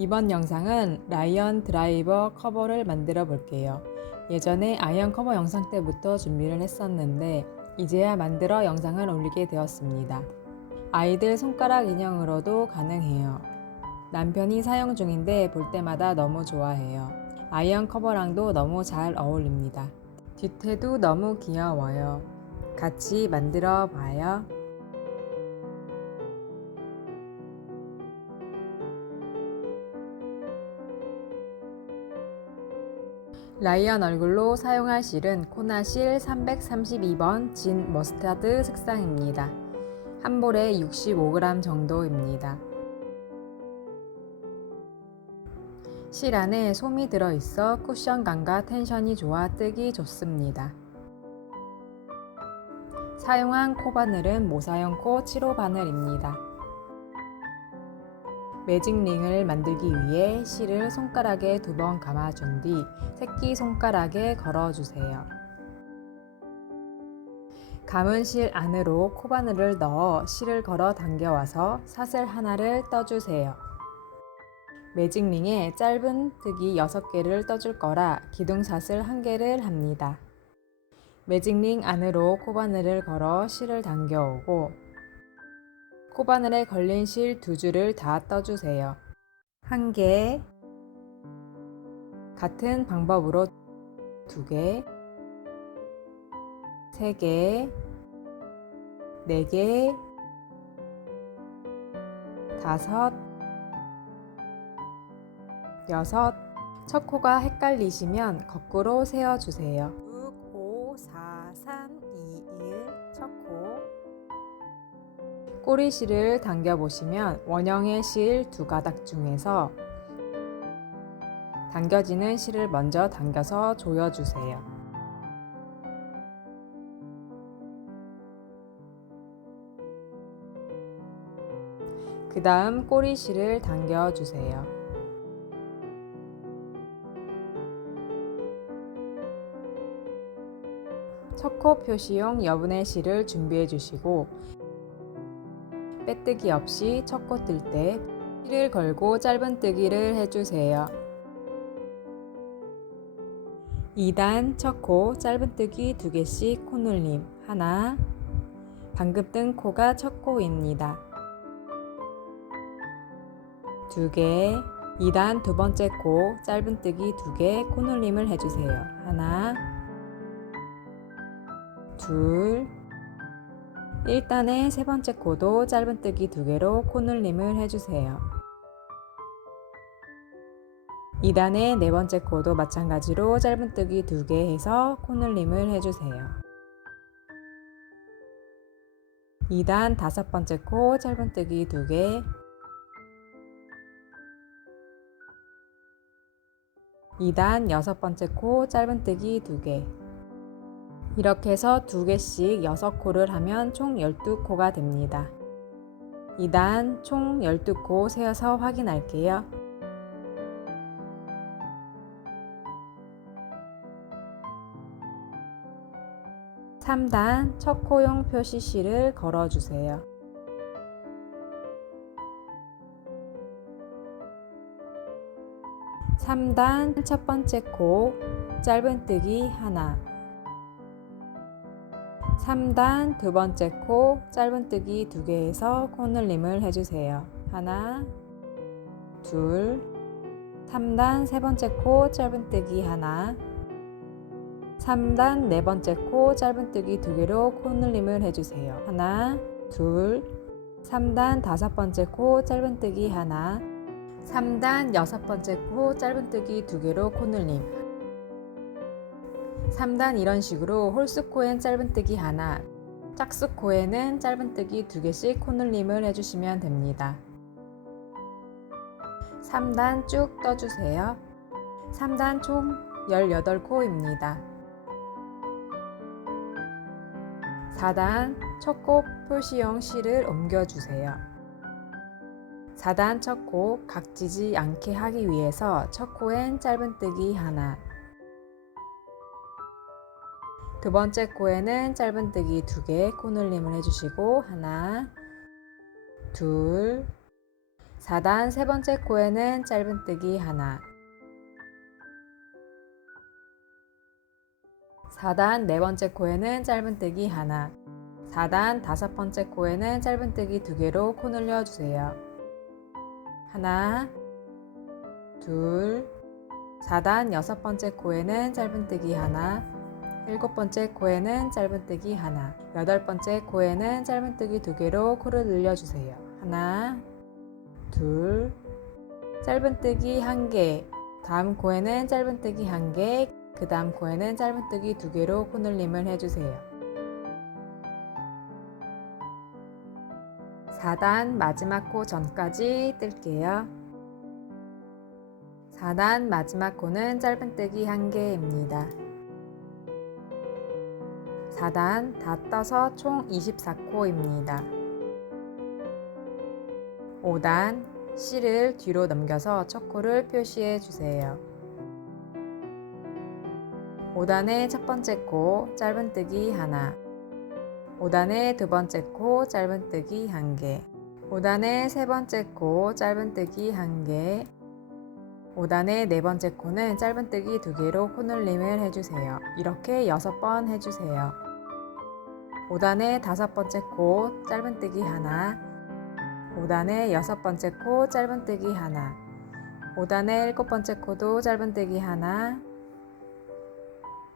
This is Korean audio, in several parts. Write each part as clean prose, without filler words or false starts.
이번 영상은 라이언 드라이버 커버를 만들어 볼게요. 예전에 아이언 커버 영상 때부터 준비를 했었는데 이제야 만들어 영상을 올리게 되었습니다. 아이들 손가락 인형으로도 가능해요. 남편이 사용 중인데 볼 때마다 너무 좋아해요. 아이언 커버랑도 너무 잘 어울립니다. 뒤태도 너무 귀여워요. 같이 만들어 봐요. 라이언 얼굴로 사용할 실은 코나실 332번 진 머스타드 색상입니다. 한 볼에 65g 정도입니다. 실 안에 솜이 들어있어 쿠션감과 텐션이 좋아 뜨기 좋습니다. 사용한 코바늘은 모사형 코 7호 바늘입니다. 매직링을 만들기 위해 실을 손가락에 2번 감아준 뒤 새끼손가락에 걸어주세요. 감은 실 안으로 코바늘을 넣어 실을 걸어 당겨와서 사슬 하나를 떠주세요. 매직링에 짧은뜨기 6개를 떠줄 거라 기둥사슬 1개를 합니다. 매직링 안으로 코바늘을 걸어 실을 당겨오고 코바늘에 걸린 실 2줄을 다 떠주세요. 1개, 같은 방법으로 2개, 3개, 4개, 5, 6. 첫 코가 헷갈리시면 거꾸로 세어주세요. 6, 5, 4, 3, 2, 1. 첫 코. 꼬리실을 당겨보시면 원형의 실 2가닥 중에서 당겨지는 실을 먼저 당겨서 조여주세요. 그 다음 꼬리실을 당겨주세요. 첫 코 표시용 여분의 실을 준비해 주시고 빼뜨기 없이 첫 코 뜰 때 실을 걸고 짧은뜨기를 해주세요. 2단 첫 코 짧은뜨기 2개씩 코눌림 하나. 방금 뜬 코가 첫 코입니다. 2개. 2단 두 번째 코 짧은뜨기 2개 코눌림을 해주세요. 하나, 둘. 1단의 세 번째 코도 짧은뜨기 2개로 코눌림을 해주세요. 2단의 네 번째 코도 마찬가지로 짧은뜨기 2개 해서 코눌림을 해주세요. 2단 다섯 번째 코 짧은뜨기 2개, 2단 여섯 번째 코 짧은뜨기 2개. 이렇게 해서 2개씩 6코를 하면 총 12코가 됩니다. 2단 총 12코 세어서 확인할게요. 3단 첫 코용 표시실을 걸어주세요. 3단 첫 번째 코 짧은뜨기 하나, 3단 두 번째 코 짧은뜨기 2개에서 코눌림을 해주세요. 하나, 둘. 3단 세 번째 코 짧은뜨기 하나, 3단 네 번째 코 짧은뜨기 2개로 코눌림을 해주세요. 하나, 둘. 3단 다섯 번째 코 짧은뜨기 하나, 3단 여섯 번째 코 짧은뜨기 2개로 코눌림. 3단 이런 식으로 홀수코엔 짧은뜨기 하나, 짝수코에는 짧은뜨기 2개씩 코눌림을 해주시면 됩니다. 3단 쭉 떠주세요. 3단 총 18코입니다. 4단 첫 코 표시용 실을 옮겨주세요. 4단 첫 코 각지지 않게 하기 위해서 첫 코엔 짧은뜨기 하나, 두 번째 코에는 짧은뜨기 2개 코눌림을 해주시고 하나, 둘. 4단 세 번째 코에는 짧은뜨기 하나, 4단 네 번째 코에는 짧은뜨기 하나, 4단 다섯 번째 코에는 짧은뜨기 두 개로 코 늘려주세요. 하나, 둘, 4단 여섯 번째 코에는 짧은뜨기 하나, 일곱 번째 코에는 짧은뜨기 하나, 여덟 번째 코에는 짧은뜨기 두 개로 코를 늘려주세요. 하나, 둘, 짧은뜨기 한 개, 다음 코에는 짧은뜨기 한 개, 그 다음 코에는 짧은뜨기 두 개로 코늘림을 해주세요. 4단 마지막 코 전까지 뜰게요. 4단 마지막 코는 짧은뜨기 한 개입니다. 4단 다 떠서 총 24코입니다. 5단 실을 뒤로 넘겨서 첫 코를 표시해 주세요. 5단의 첫 번째 코 짧은뜨기 하나, 5단의 두 번째 코 짧은뜨기 한 개, 5단의 세 번째 코 짧은뜨기 한 개, 5단의 네 번째 코는 짧은뜨기 두 개로 코늘림을 해주세요. 이렇게 6번 해주세요. 5단의 다섯 번째 코 짧은뜨기 하나, 5단의 여섯 번째 코 짧은뜨기 하나, 5단의 일곱 번째 코도 짧은뜨기 하나,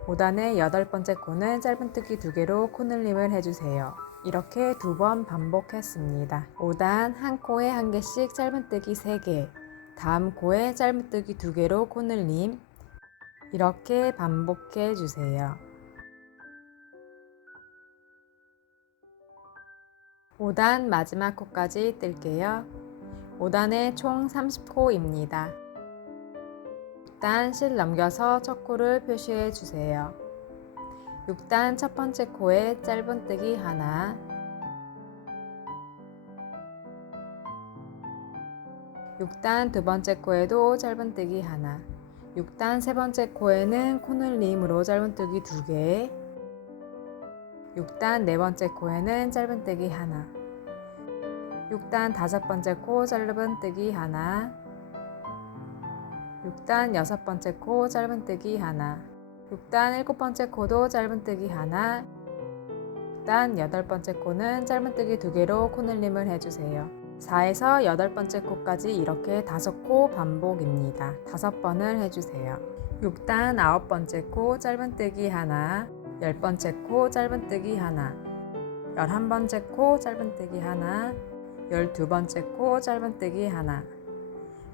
5단의 여덟 번째 코는 짧은뜨기 두 개로 코늘림을 해주세요. 이렇게 두 번 반복했습니다. 5단 한 코에 한 개씩 짧은뜨기 3개, 다음 코에 짧은뜨기 두 개로 코늘림, 이렇게 반복해 주세요. 5단 마지막 코까지 뜰게요. 5단에 총 30코입니다. 6단 실 넘겨서 첫 코를 표시해 주세요. 6단 첫 번째 코에 짧은뜨기 하나, 6단 두 번째 코에도 짧은뜨기 하나, 6단 세 번째 코에는 코늘림으로 짧은뜨기 두 개, 6단 네 번째 코에는 짧은뜨기 하나, 6단 다섯 번째 코 짧은뜨기 하나, 6단 여섯 번째 코 짧은뜨기 하나, 6단 일곱 번째 코도 짧은뜨기 하나, 6단 여덟 번째 코는 짧은뜨기 두 개로 코늘림을 해주세요. 4에서 여덟 번째 코까지 이렇게 5코 반복입니다. 5번을 해주세요. 6단 아홉 번째 코 짧은뜨기 하나, 10번째 코 짧은뜨기 하나, 11번째 코 짧은뜨기 하나, 12번째 코 짧은뜨기 하나,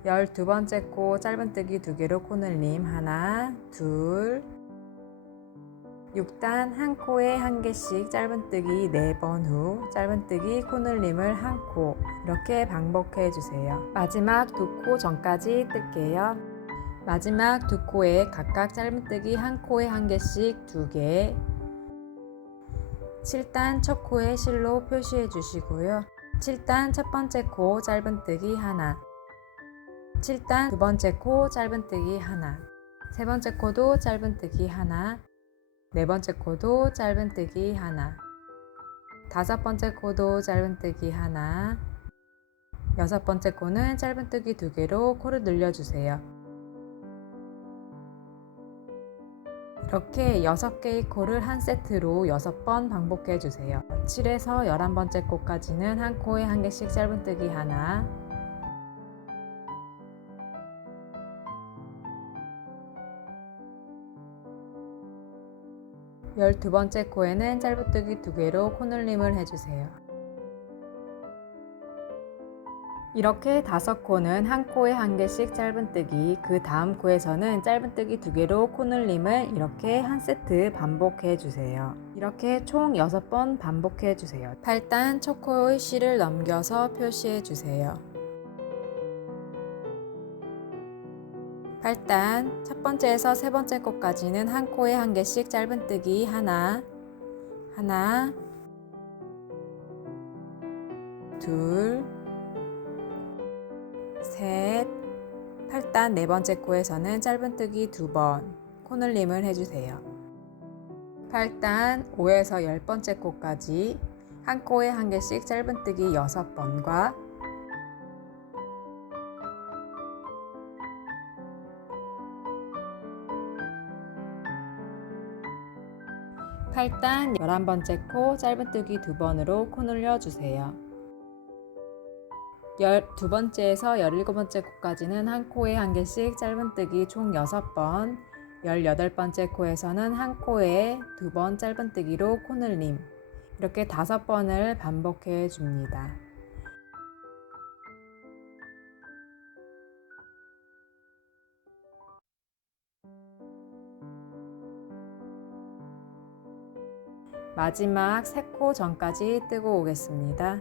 12번째 코 짧은뜨기 두 개로 코늘림 하나, 둘, 6단 한 코에 한 개씩 짧은뜨기 4번 후 짧은뜨기 코늘림을 한 코, 이렇게 반복해 주세요. 마지막 두 코 전까지 뜰게요. 마지막 두 코에 각각 짧은뜨기 한 코에 한 개씩 2개, 7단 첫 코에 실로 표시해 주시고요. 7단 첫 번째 코 짧은뜨기 하나, 7단 두 번째 코 짧은뜨기 하나, 세 번째 코도 짧은뜨기 하나, 네 번째 코도 짧은뜨기 하나, 다섯 번째 코도 짧은뜨기 하나, 여섯 번째 코는 짧은뜨기 두 개로 코를 늘려주세요. 이렇게 6개의 코를 한 세트로 6번 반복해 주세요. 7에서 11번째 코까지는 한 코에 한 개씩 짧은뜨기 하나, 12번째 코에는 짧은뜨기 두 개로 코늘림을 해주세요. 이렇게 5코는 한 코에 한 개씩 짧은뜨기, 그 다음 코에서는 짧은뜨기 두 개로 코늘림을 이렇게 한 세트 반복해 주세요. 이렇게 총 6번 반복해 주세요. 8단 첫 코의 실을 넘겨서 표시해 주세요. 8단 첫 번째에서 세 번째 코까지는 한 코에 한 개씩 짧은뜨기 하나, 하나, 둘, 셋, 8단 네 번째 코에서는 짧은뜨기 2번 코늘림을 해주세요. 8단 5에서 10번째 코까지 한 코에 한 개씩 짧은뜨기 6번과 8단 11번째 코 짧은뜨기 2번으로 코 늘려주세요. 12번째에서 17번째 코까지는 한 코에 한 개씩 짧은뜨기 총 6번, 18번째 코에서는 한 코에 2번 짧은뜨기로 코 늘림, 이렇게 5번을 반복해 줍니다. 마지막 3코 전까지 뜨고 오겠습니다.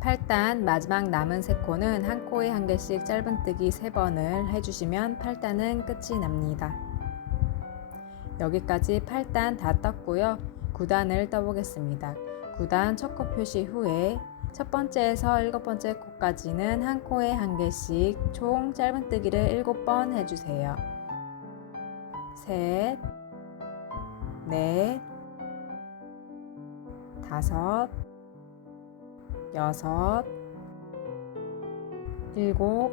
8단 마지막 남은 3코는 한 코에 한 개씩 짧은뜨기 3번을 해주시면 8단은 끝이 납니다. 여기까지 8단 다 떴고요. 9단을 떠보겠습니다. 9단 첫 코 표시 후에 첫 번째에서 7번째 코까지는 한 코에 한 개씩 총 짧은뜨기를 7번 해주세요. 셋, 넷, 다섯, 여섯, 일곱,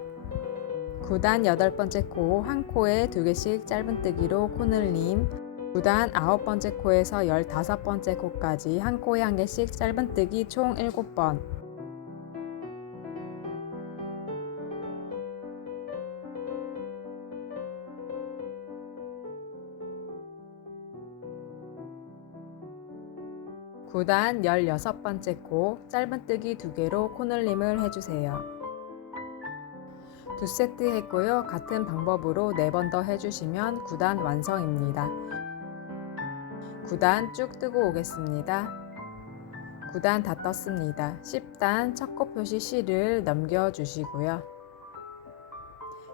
9단 8번째 코 한 코에 2개씩 짧은뜨기로 코 늘림, 9단 9번째 코에서 15번째 코까지 한 코에 한 개씩 짧은뜨기 총 7번, 9단 16번째 코 짧은뜨기 2개로 코 늘림을 해주세요. 2세트 했고요. 같은 방법으로 4번 더 해주시면 9단 완성입니다. 9단 쭉 뜨고 오겠습니다. 9단 다 떴습니다. 10단 첫 코 표시 C를 넘겨주시고요.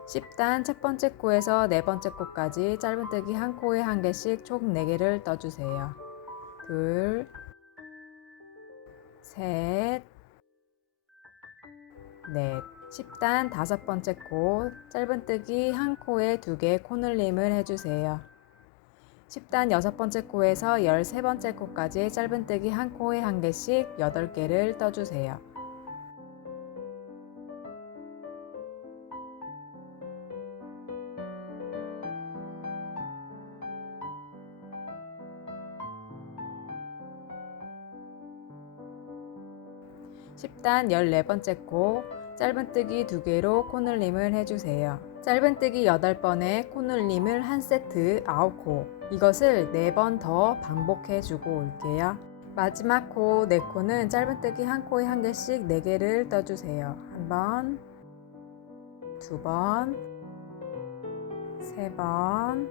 10단 첫 번째 코에서 4번째 코까지 짧은뜨기 한 코에 한 개씩 총 4개를 떠주세요. 둘, 셋, 넷. 10단 5번째 코 짧은뜨기 한 코에 2개 코 늘림을 해주세요. 10단 6번째 코에서 13번째 코까지 짧은뜨기 한 코에 한 개씩 8개를 떠주세요. 10단 14번째 코 짧은뜨기 2개로 코 늘림을 해주세요. 짧은뜨기 8번에 코 늘림을 한 세트 9코, 이것을 4번 더 반복해 주고 올게요. 마지막 코 4코는 짧은뜨기 한 코에 한 개씩 4개를 떠주세요. 1번, 2번, 3번,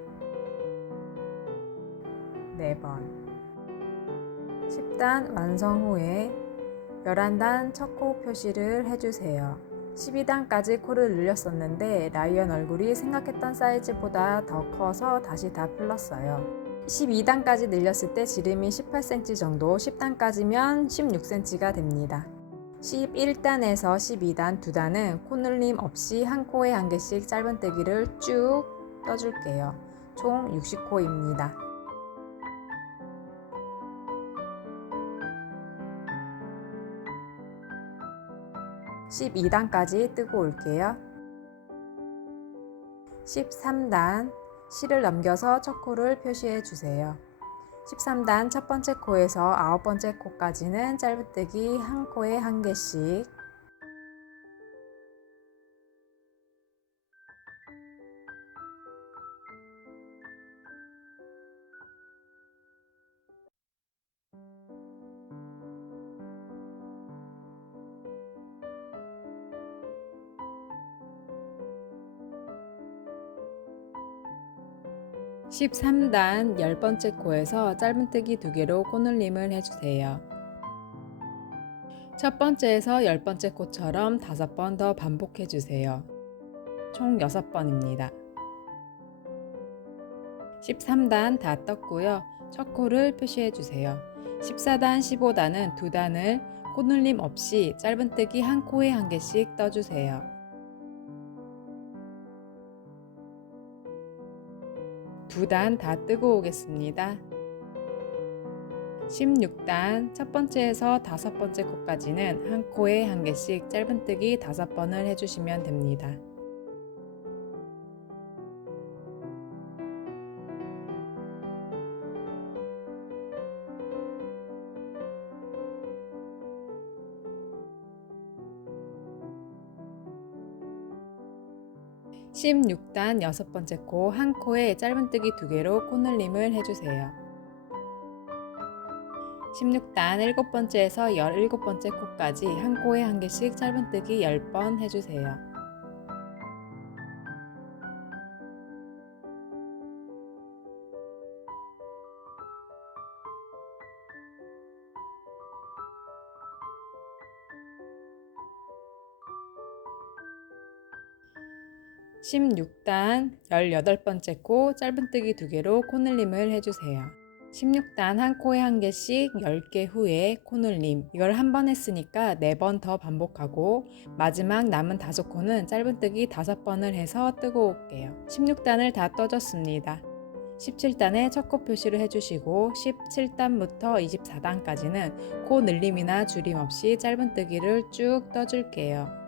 4번. 10단 완성 후에 11단 첫 코 표시를 해주세요. 12단까지 코를 늘렸었는데 라이언 얼굴이 생각했던 사이즈보다 더 커서 다시 다 풀렀어요. 12단까지 늘렸을 때 지름이 18cm 정도, 10단까지면 16cm가 됩니다. 11단에서 12단 2단은 코 늘림 없이 한 코에 한 개씩 짧은뜨기를 쭉 떠줄게요. 총 60코입니다. 12단까지 뜨고 올게요. 13단 C를 넘겨서 첫 코를 표시해 주세요. 13단 첫 번째 코에서 9번째 코까지는 짧은뜨기 한 코에 한 개씩, 13단 10번째 코에서 짧은뜨기 2개로 코 늘림을 해주세요. 첫 번째에서 10번째 코처럼 5번 더 반복해주세요. 총 6번입니다. 13단 다 떴고요. 첫 코를 표시해주세요. 14단, 15단은 2단을 코 늘림 없이 짧은뜨기 한 코에 한 개씩 떠주세요. 2단 다 뜨고 오겠습니다. 16단 첫 번째에서 5번째 코까지는 한 코에 한 개씩 짧은뜨기 5번을 해주시면 됩니다. 16단 6번째 코 한 코에 짧은뜨기 2개로 코늘림을 해주세요. 16단 7번째에서 17번째 코까지 한 코에 한 개씩 짧은뜨기 10번 해주세요. (16단) 18번째 코 짧은뜨기 2개로 코늘림을 해주세요. 16단 한 코에 한 개씩 10개 후에 코늘림, 이걸 한 번 했으니까 4번 더 반복하고 마지막 남은 5코는 짧은뜨기 5번을 해서 뜨고 올게요. 16단을 다 떠줬습니다. 17단에 첫 코 표시를 해주시고 17단부터 24단까지는 코 늘림이나 줄임 없이 짧은뜨기를 쭉 떠줄게요.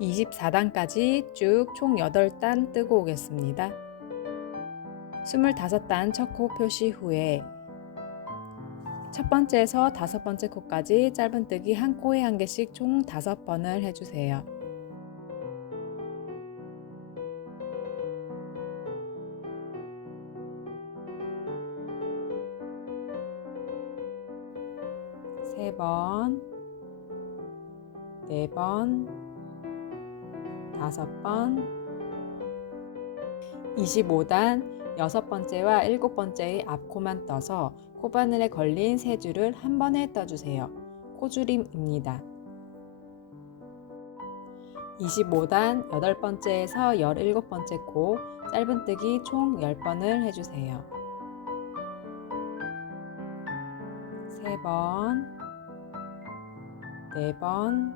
24단까지 쭉 총 8단 뜨고 오겠습니다. 25단 첫 코 표시 후에 첫 번째에서 5번째 코까지 짧은뜨기 한 코에 한 개씩 총 5번을 해주세요. 세 번, 4번, 5번, 25단 6번째와 7번째의 앞코만 떠서 코바늘에 걸린 세 줄을 한 번에 떠주세요. 코줄임입니다. 25단 8번째에서 17번째 코 짧은뜨기 총 10번을 해주세요. 3번, 4번,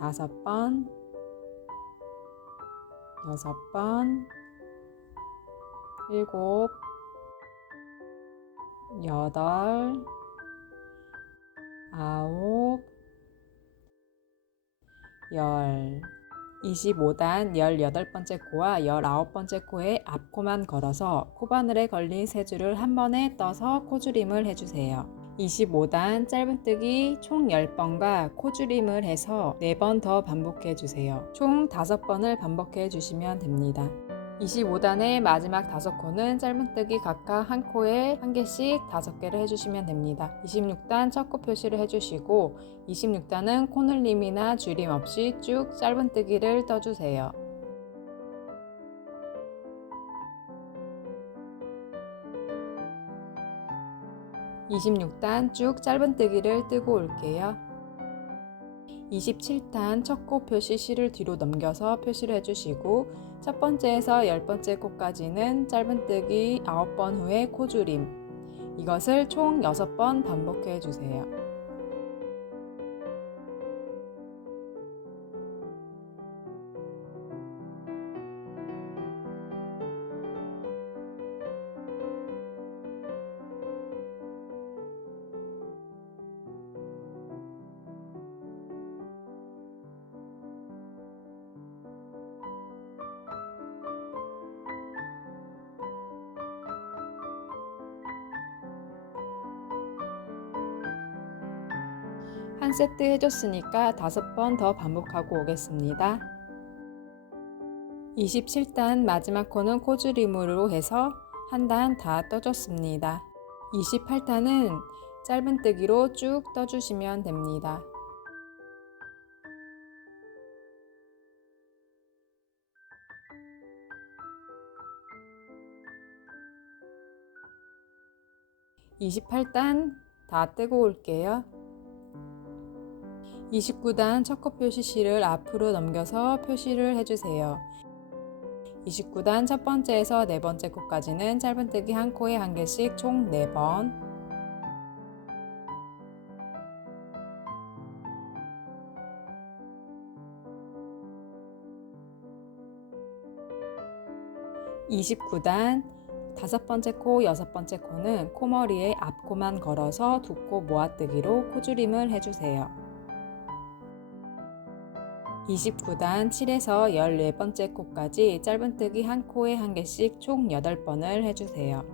5번, 6번, 7, 8, 9, 10. 25단 18번째 코와 19번째 코의 앞코만 걸어서 코바늘에 걸린 세 줄을 한 번에 떠서 코줄임을 해주세요. 25단 짧은뜨기 총 10번과 코줄임을 해서 4번 더 반복해 주세요. 총 5번을 반복해 주시면 됩니다. 25단의 마지막 5코는 짧은뜨기 각각 한 코에 한 개씩 5개를 해주시면 됩니다. 26단 첫 코 표시를 해주시고 26단은 코늘림이나 줄임 없이 쭉 짧은뜨기를 떠주세요. 26단 쭉 짧은뜨기를 뜨고 올게요. 27단 첫 코 표시 실을 뒤로 넘겨서 표시를 해주시고 첫 번째에서 10번째 코까지는 짧은뜨기 9번 후에 코줄임, 이것을 총 6번 반복해 주세요. 한 세트 해줬으니까 5번 더 반복하고 오겠습니다. 27단 마지막 코는 코줄임으로 해서 한 단 다 떠줬습니다. 28단은 짧은뜨기로 쭉 떠주시면 됩니다. (28단) 다 뜨고 올게요. 29단 첫 코 표시 실을 앞으로 넘겨서 표시를 해주세요. 29단 첫 번째에서 4번째 코까지는 짧은뜨기 한 코에 한 개씩 총 4번, 29단 5번째 코, 6번째 코는 코머리에 앞코만 걸어서 2코 모아뜨기로 코줄임을 해주세요. 29단 7에서 14번째 코까지 짧은뜨기 한 코에 한 개씩 총 8번을 해주세요.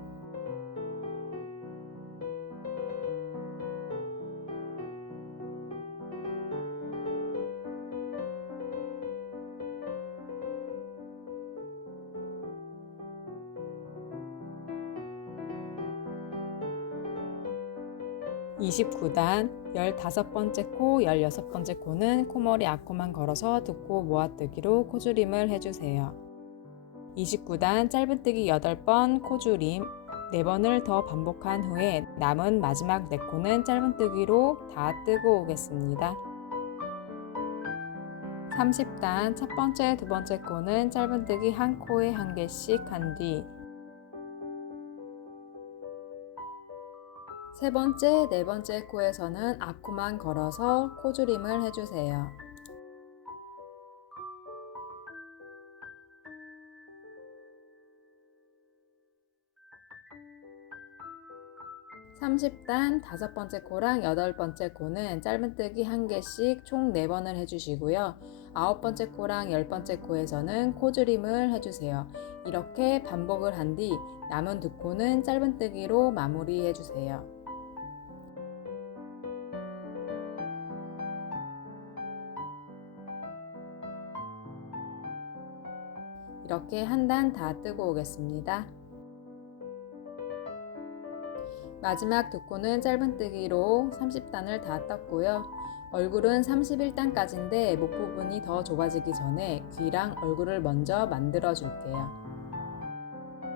29단 15번째 코, 16번째 코는 코머리 앞코만 걸어서 두 코 모아뜨기로 코줄임을 해주세요. 29단 짧은뜨기 8번 코줄임 4번을 더 반복한 후에 남은 마지막 4코는 짧은뜨기로 다 뜨고 오겠습니다. 30단 첫 번째, 두 번째 코는 짧은뜨기 한 코에 한 개씩 한 뒤 세 번째, 네 번째 코에서는 앞코만 걸어서 코줄임을 해주세요. 30단 다섯 번째 코랑 여덟 번째 코는 짧은뜨기 한 개씩 총 4번을 해주시고요. 아홉 번째 코랑 열 번째 코에서는 코줄임을 해주세요. 이렇게 반복을 한 뒤 남은 두 코는 짧은뜨기로 마무리해주세요. 이렇게 한 단 다 뜨고 오겠습니다. 마지막 두 코는 짧은뜨기로 30단을 다 떴고요. 얼굴은 31단까지인데 목 부분이 더 좁아지기 전에 귀랑 얼굴을 먼저 만들어 줄게요.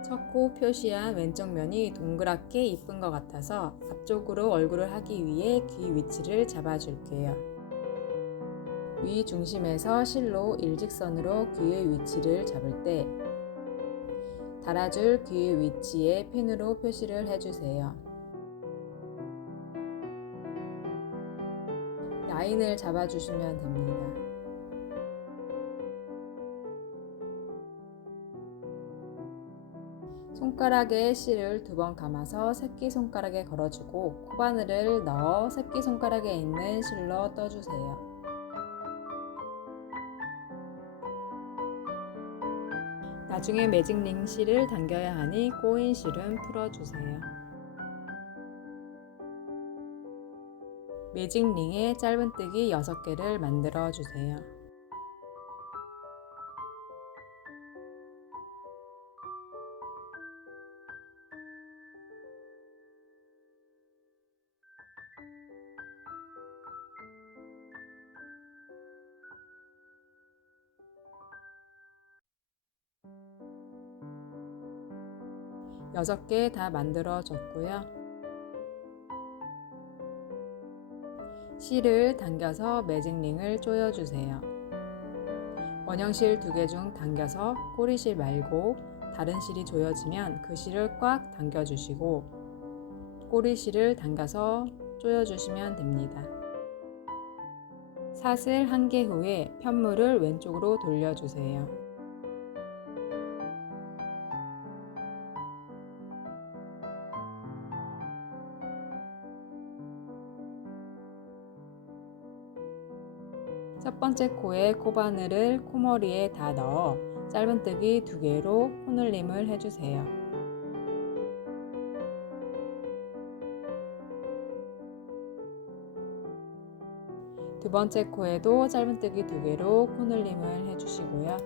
첫 코 표시한 왼쪽 면이 동그랗게 이쁜 것 같아서 앞쪽으로 얼굴을 하기 위해 귀 위치를 잡아줄게요. 위 중심에서 실로 일직선으로 귀의 위치를 잡을 때 달아줄 귀의 위치에 핀으로 표시를 해주세요. 라인을 잡아주시면 됩니다. 손가락에 실을 2번 감아서 새끼손가락에 걸어주고 코바늘을 넣어 새끼손가락에 있는 실로 떠주세요. 나중에 매직링 실을 당겨야 하니 꼬인 실은 풀어주세요. 매직링에 짧은뜨기 6개를 만들어 주세요. 여섯 개 다 만들어 줬고요. 실을 당겨서 매직링을 조여주세요. 원형실 2개 중 당겨서 꼬리실 말고 다른 실이 조여지면 그 실을 꽉 당겨주시고 꼬리실을 당겨서 조여주시면 됩니다. 사슬 1개 후에 편물을 왼쪽으로 돌려주세요. 첫 번째 코에 코바늘을 코머리에 다 넣어 짧은뜨기 2개로 코늘림을 해주세요. 두 번째 코에도 짧은뜨기 2개로 코늘림을 해주시고요.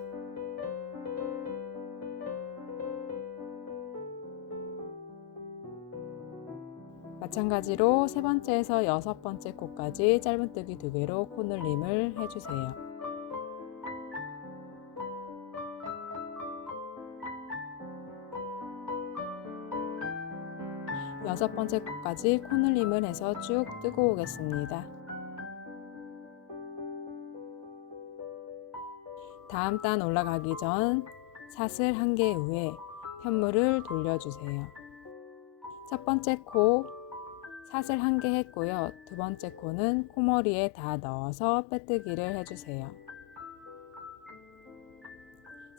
마찬가지로 세 번째에서 여섯 번째 코까지 짧은뜨기 2개로 코늘림을 해주세요. 여섯 번째 코까지 코늘림을 해서 쭉 뜨고 오겠습니다. 다음 단 올라가기 전 사슬 1개 후에 편물을 돌려주세요. 첫 번째 코 사슬 1개 했고요. 두 번째 코는 코머리에 다 넣어서 빼뜨기를 해주세요.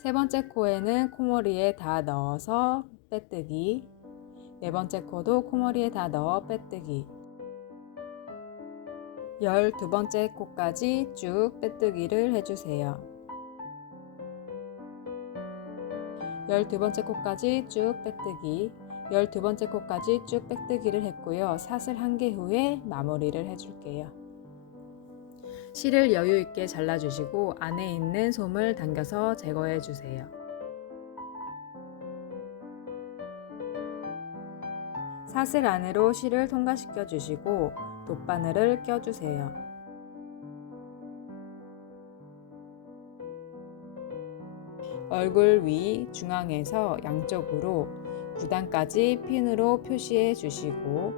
세 번째 코에는 코머리에 다 넣어서 빼뜨기, 네 번째 코도 코머리에 다 넣어 빼뜨기, 12번째 코까지 쭉 빼뜨기를 해주세요. 12번째 코까지 쭉 빼뜨기, 12번째 코까지 쭉 빼뜨기를 했고요. 사슬 1개 후에 마무리를 해줄게요. 실을 여유 있게 잘라주시고 안에 있는 솜을 당겨서 제거해 주세요. 사슬 안으로 실을 통과시켜 주시고 돗바늘을 껴주세요. 얼굴 위 중앙에서 양쪽으로 9단까지 핀으로 표시해 주시고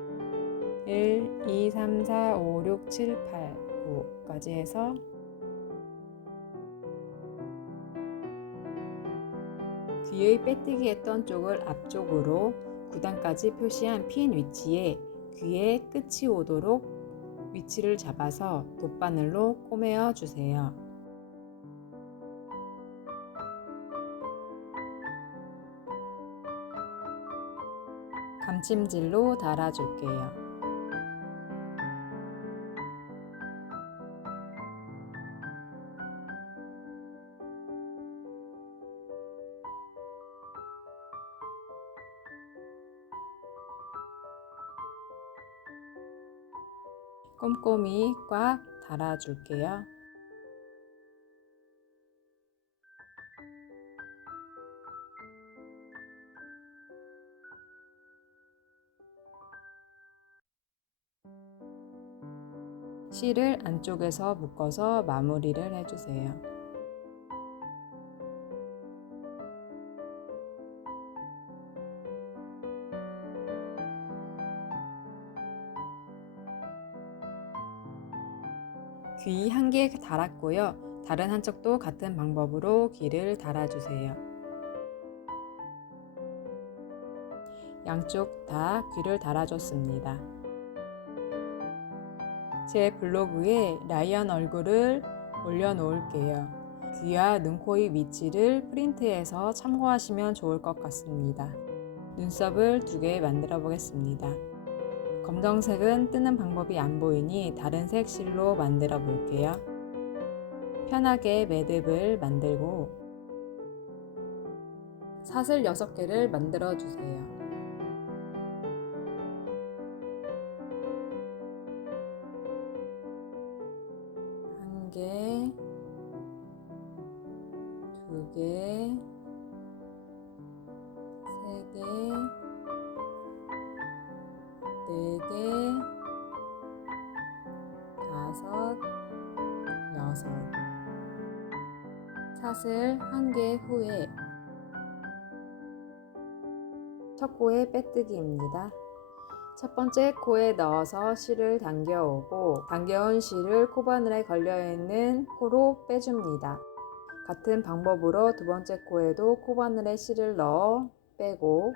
1, 2, 3, 4, 5, 6, 7, 8, 9까지 해서 귀의 빼뜨기 했던 쪽을 앞쪽으로 9단까지 표시한 핀 위치에 귀의 끝이 오도록 위치를 잡아서 돗바늘로 꼬매어 주세요. 감침질로 달아줄게요. 꼼꼼히 꽉 달아줄게요. 실을 안쪽에서 묶어서 마무리를 해주세요. 귀 한 개 달았고요. 다른 한쪽도 같은 방법으로 귀를 달아주세요. 양쪽 다 귀를 달아줬습니다. 제 블로그에 라이언 얼굴을 올려놓을게요. 귀와 눈, 코, 입 위치를 프린트해서 참고하시면 좋을 것 같습니다. 눈썹을 2개 만들어 보겠습니다. 검정색은 뜨는 방법이 안 보이니 다른 색 실로 만들어 볼게요. 편하게 매듭을 만들고 사슬 6개를 만들어 주세요. 한 개, 2개, 3개, 4개, 5, 6. 사슬 1개 후에 첫 코의 빼뜨기입니다. 첫 번째 코에 넣어서 실을 당겨오고 당겨온 실을 코바늘에 걸려있는 코로 빼줍니다. 같은 방법으로 두 번째 코에도 코바늘에 실을 넣어 빼고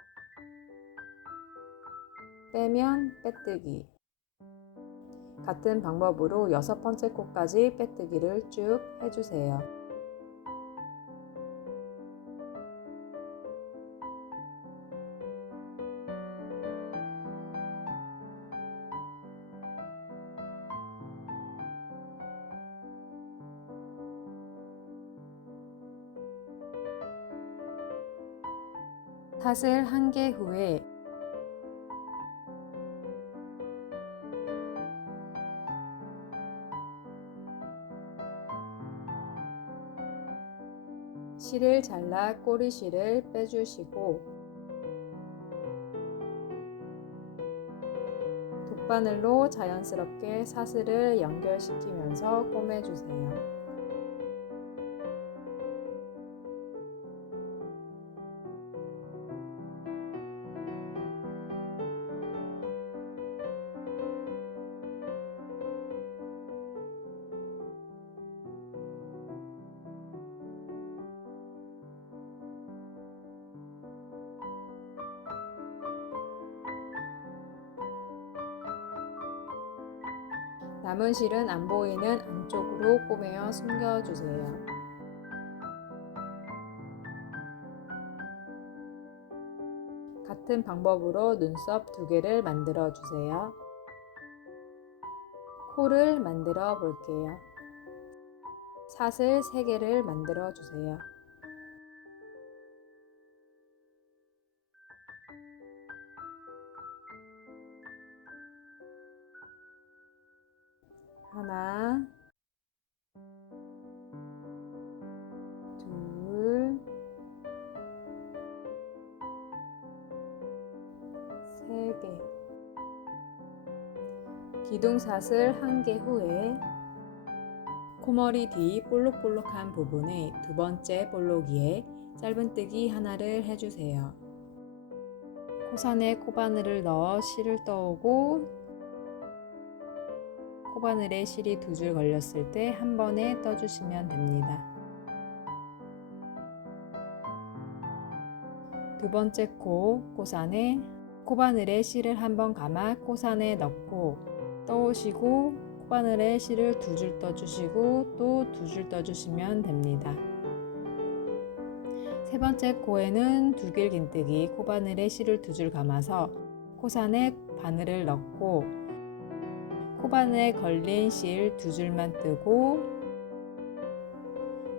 빼면 빼뜨기. 같은 방법으로 6번째 코까지 빼뜨기를 쭉 해주세요. 사슬 1개 후에 실을 잘라 꼬리실을 빼주시고 돗바늘로 자연스럽게 사슬을 연결시키면서 꼬매주세요. 남은 실은 안 보이는 안쪽으로 꼬매어 숨겨주세요. 같은 방법으로 눈썹 2개를 만들어 주세요. 코를 만들어 볼게요. 사슬 3개를 만들어 주세요. 하나, 둘, 세 개. 기둥삿을 한 개 후에 코머리 뒤 볼록볼록한 부분의 두 번째 볼록이에 짧은뜨기 하나를 해주세요. 코산에 코바늘을 넣어 실을 떠오고 코바늘에 실이 두 줄 걸렸을 때 한 번에 떠주시면 됩니다. 두 번째 코산에 코바늘에 실을 한 번 감아 코산에 넣고 떠오시고 코바늘에 실을 두 줄 떠주시고 또 두 줄 떠주시면 됩니다. 세 번째 코에는 두길긴뜨기 코바늘에 실을 두 줄 감아서 코산에 바늘을 넣고 코바늘에 걸린 실 두 줄만 뜨고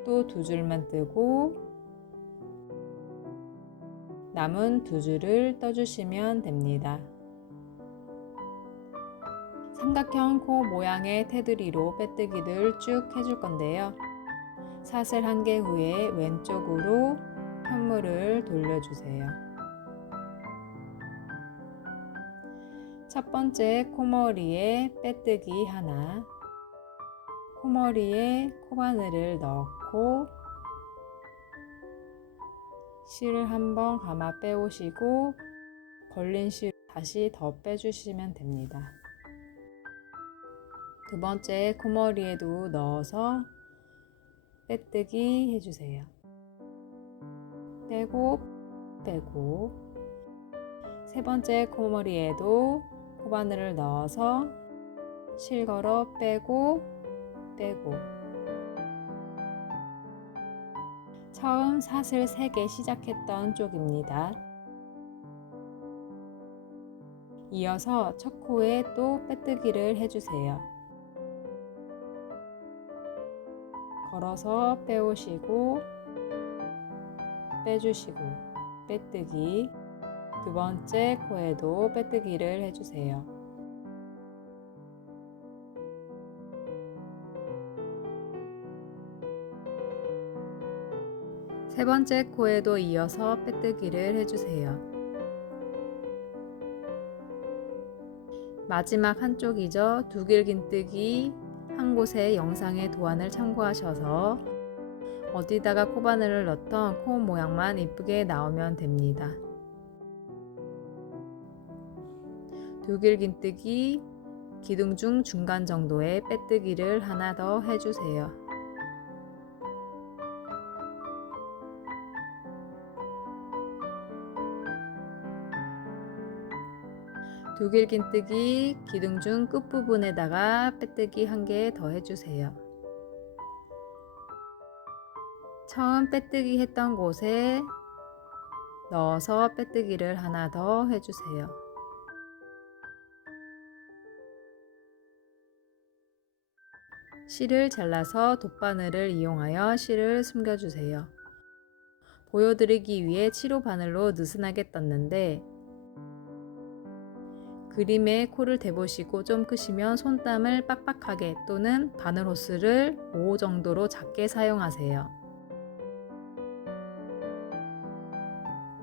또 두 줄만 뜨고 남은 두 줄을 떠주시면 됩니다. 삼각형 코 모양의 테두리로 빼뜨기를 쭉 해줄 건데요. 삿을 한 개 후에 왼쪽으로 편물을 돌려주세요. 첫 번째 코머리에 빼뜨기 하나, 코머리에 코바늘을 넣고 실을 한번 감아 빼오시고 걸린 실 다시 더 빼주시면 됩니다. 두 번째 코머리에도 넣어서 빼뜨기 해주세요. 빼고 빼고 세 번째 코머리에도 코바늘을 넣어서 실 걸어 빼고 빼고 처음 삿을 3개 시작했던 쪽입니다. 이어서 첫 코에 또 빼뜨기를 해주세요. 걸어서 빼오시고 빼주시고 빼뜨기 두 번째 코에도 빼뜨기를 해주세요. 세 번째 코에도 이어서 빼뜨기를 해주세요. 마지막 한쪽이죠. 두길긴뜨기 한 곳의 영상의 도안을 참고하셔서 어디다가 코바늘을 넣던 코 모양만 이쁘게 나오면 됩니다. 두길긴뜨기 기둥 중 중간 정도의 빼뜨기를 하나 더 해주세요. 두길긴뜨기 기둥 중 끝부분에다가 빼뜨기 한 개 더 해주세요. 처음 빼뜨기 했던 곳에 넣어서 빼뜨기를 하나 더 해주세요. 실을 잘라서 돗바늘을 이용하여 실을 숨겨주세요. 보여드리기 위해 7호 바늘로 느슨하게 떴는데 그림에 코를 대보시고 좀 크시면 손땀을 빡빡하게 또는 바늘 호스를 5호 정도로 작게 사용하세요.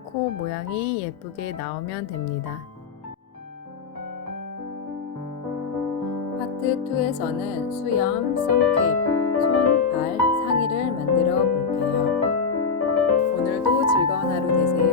코 모양이 예쁘게 나오면 됩니다. 파트 2에서는 수염, 선캡, 손, 발, 상의를 만들어 볼게요. 오늘도 즐거운 하루 되세요.